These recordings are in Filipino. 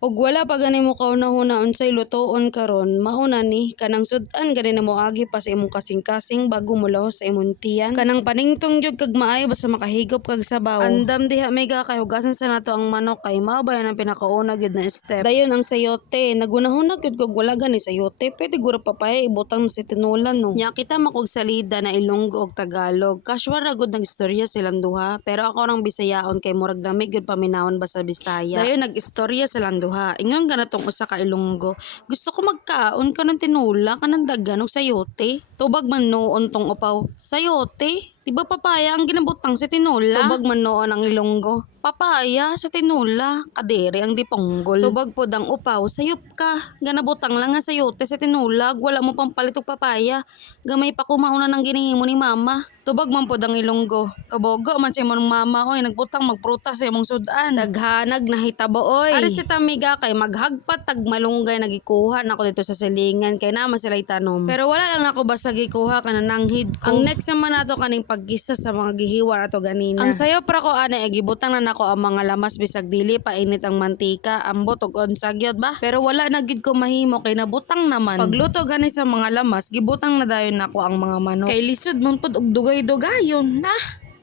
ug wala pa gani mo kauna-huna unsay lutoon karon, mauna ni kanang sudan gani na moagi pa sa imong kasing-kasing bago mo lahos sa imong tiyan. Kanang paningtong jud kag maayo basta makahigop kag sabaw. Andam diha mega kay hugasan sa nato ang manok kay mao ba yan ang pinakauna gyud na step. Dayon ang sayote, nagunahunag gyud kog wala gani sayote, pwede gura papaya ibutang sa tinulan no. Nya kita makog salida na Ilonggo ug Tagalog. Casual ra gud nag istorya silang duha, pero ako rang Bisayaon kay murag dami gyud paminawon ba sa Bisaya. Dayon nag-istorya silang duha. Ingon ganatong usa ka Ilonggo, gusto ko magkaon ka ng tinula kanang daghan og sayote. Tubag man noon tong upaw, sayote? Diba papaya ang ginabutang sa tinula? Tubag man noon ang Ilonggo, papaya sa tinula, kadiri ang diponggol. Tubag po dang upaw, sayop ka, ganabutang lang nga sayote sa tinulag, wala mo pang palit og papaya, gamay pa kumauna ng ginihimo ni mama. Tubag man po dang Ilonggo, kabogo man sa imong mama, oy, nagbutang magprutas sa imong sudan. Daghanag nahitabo, oy. Ari si Tamiga kay maghagpat tag malunggay nagikuha na ako dito sa silingan, kay naman sila itanom. Pero wala lang ako basta gikuha ka na nanghid ko. Ang next naman nato kaning paggisa sa mga gihiwa ato ganina. Ang sayo pra ko ana gibutang na nako ang mga lamas bisag dili pa init ang mantika, ambot ug unsa gyud ba. Pero wala na gid ko mahimo kay nabutang naman. Pagluto gani sa mga lamas, gibutang na dayon nako ang mga manok. Kay lisod man pud og dugay-dugayon na.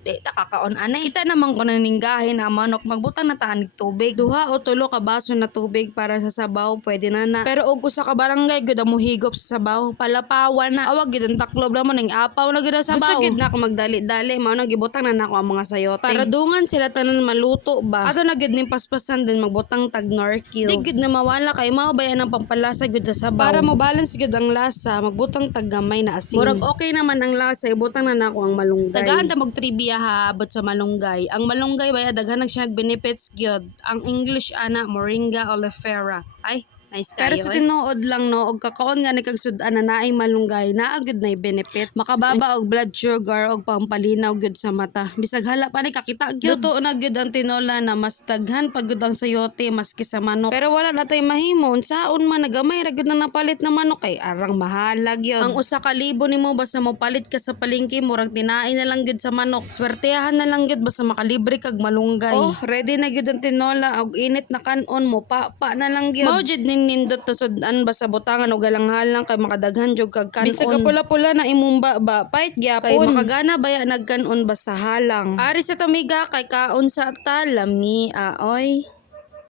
Di takakaon anay. Kita naman ko naninggahin ang manok, magbutang na tanig tubig. Duha o tulo ka baso na tubig para sa sabaw, pwede na na. Pero og usa ka barangay gud ang muhigop sa sabaw, palapawan na. Awag gid ang taklob na mo ning apaw na gid ang sabaw. Gusto gid na ako magdali-dali, mao na gibutang na nako ang mga sayote. Para dungan sila tanan maluto ba. Ato na gid ning paspasan din magbutang tag nor cubes. Di gid na mawala kay mao bayan ang pampalasa gud sa sabaw. Para mo balance gid ang lasa, magbutang tag gamay na asin. Murag okay naman ang lasa, ibutang na nako ang malunggay. Tagaan ta mag trivia abot sa malunggay. Ang malunggay baya daghan siya benefits gyud. Ang English ana Moringa oleifera. Ay, nice kayo. Pero sa tinuod lang no, og kakaon nga ni kag sudan na naay malunggay, naa gyud nay benefits. Makababa og blood sugar og pampalinaw gyud sa mata. Bisag hala pa ni kakita gyud. Luto na gyud ang tinola na mas daghan pag gyud ang sayote maski sa manok. Pero wala na tay mahimo unsaon man nagamay ra gyud na napalit na manok kay arang mahalag gyud. Ang usa ka libo nimo basta mo palit ka sa palengke murag tinaay na lang gyud sa manok. Swertehan na lang gyud basta makalibre kag malunggay. Oh, ready na gyud ang tinola og init na kanon mo pa na lang gyud. Mao gyud nindot na sudan basta butangan og galang-halang kay makadaghan jud kag kanon. Bisag ka pula-pula na imong ba pait gyapon. Kay makagana baya nagkanon basta halang. Ari sa Tamiga kay kaon sa talami aoy.